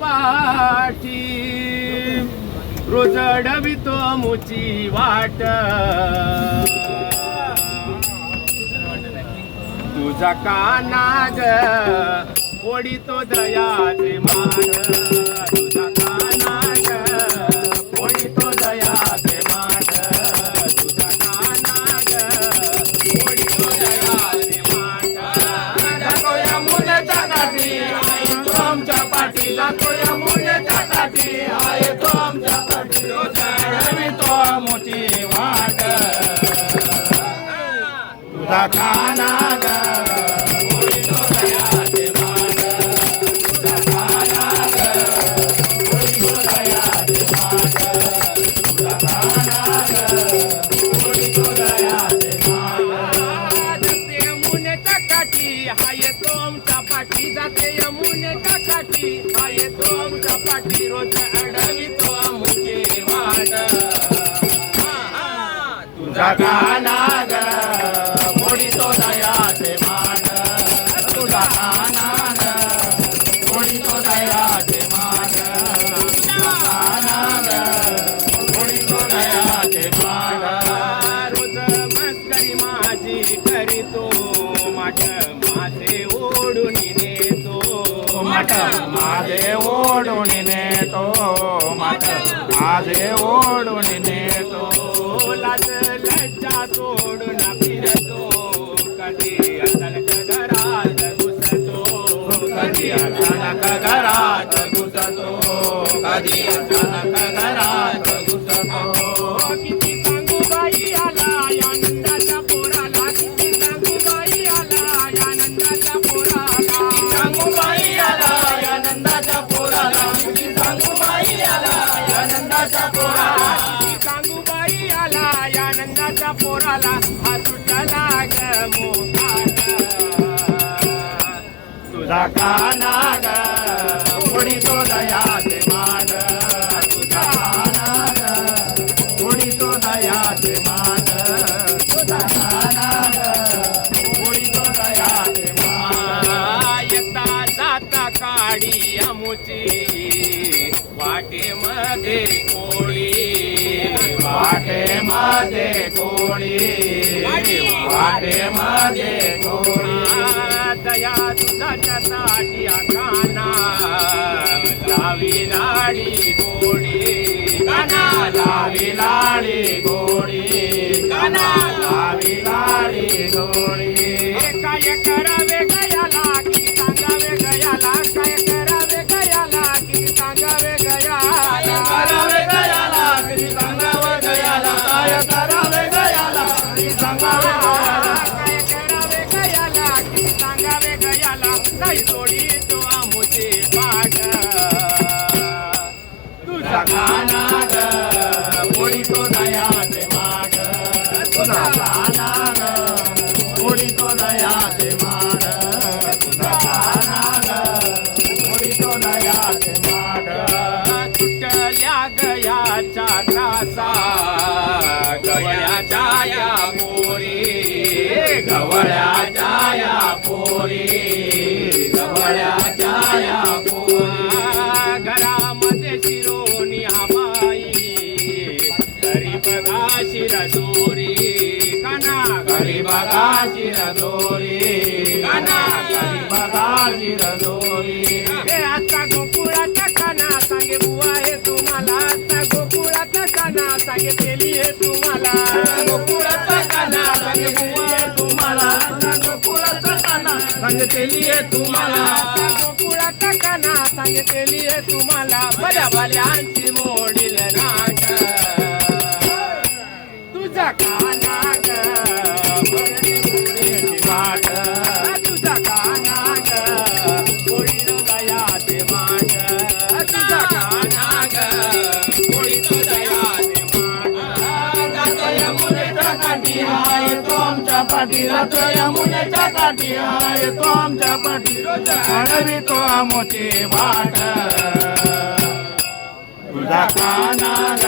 पाठी रोज अडवितो मुची वाट तुझा कानाग ओढितो दयाचे मान तुझा कानाग ओढितो दयाचे मान तुझा कानाग ओढितो दयाचे मान जातो यमुनेच्या काठी आहे तो आमच्या पाठी जातो यमुनेच्या काठी आहे तो आमच्या पाठी रोज अडवितो मुची वाट तुझा कानाग जाते यमुनेच्या काठी आहे तो आमच्या पाठी रोज अडवितो आमचे वाट तुझा कानाग ओढितो दयाचे मान तुझा कानाग ओढितो दयाचे मान तुझा कानाग ओढितो दयाचे मान रोज मस्करी माझी करीतो माठ माझे ओढून माठ माझे ओढून नेतो माठ माझे ओढून नेतो लाज लज्जा सोडून फिरतो कधी अचानक घरात घुसतो कधी अचानक घरात घुसतो कधी अचानक घरात घुसतो किती सांगू बाई आला आनंदाच्या पोराला किती सांगू बाई आला आनंदाच्या पोराला सांगू बाई आला आनंदाच्या पोराला सांगू बाई आला आनंदाच्या पोराला सांगू बाई आला आनंदाच्या पोराला हा सुटला ग मोहात तुझा कानाग ओढितो दयाचे मान तुझा कानाग ओढितो दयाचे मान तुझा कानाग ओढितो दयाचे मान येता जाता काडी आमुची वाटेमध्ये कोळी वाटेमध्ये कोळी वाटेमध्ये कोळी दया दुधाच्यासाठी काना लावी लाडी गोडी काना लावी लाडी गोडी काना लावी लाडी गोडी काय करावे गयाला की सांगावे गयाला काय करावे गयाला की सांगावे गयाला करावे गयाला की सांगावे गयाला काय करावे गयाला की सांगावे गयाला काय करावे गयाला की सांगावे गयाला नाही सोडी तो आमुचे पाठ तुझा कानाग ओढितो दयाचे माठ तुझा कानाग ओढितो दयाचे मान तुझा कानाग ओढितो दयाचे मान तुटल्या गयाच्या त्रासा गवळ्याच्या या पोरी गवळ्याच्या या पोरी गवळ्याच्या या पोरी घरामध्ये शिरोनी हमाई घरी बघा शिरदोरी काना घरी बघा शिरदोरी काना घरी बघा शिरदोरी हे आता गोकुळाचा काना सांगे बुवा हे तुम्हाला आता गोकुळाचा काना सांगे केली हे तुम्हाला गोकुळाचा काना सांगे बुवा हे तुम्हाला आता गोकुळाचा काना सांगे केली हे तुम्हाला गोकुळाचा काना सांगे केली हे तुम्हाला भल्या भल्यांची मोडील नाट तुझा कानाग वाट तुझा कानाग ओढितो दयाचे मान तुझा कानाग ओढितो दयाचे मान जातो यमुनेच्या काठी आहे तो आमच्या पाठी जातो यमुनेच्या काठी आहे तो आमच्या पाठी अडवितो आमोची वाट तुझा कानाग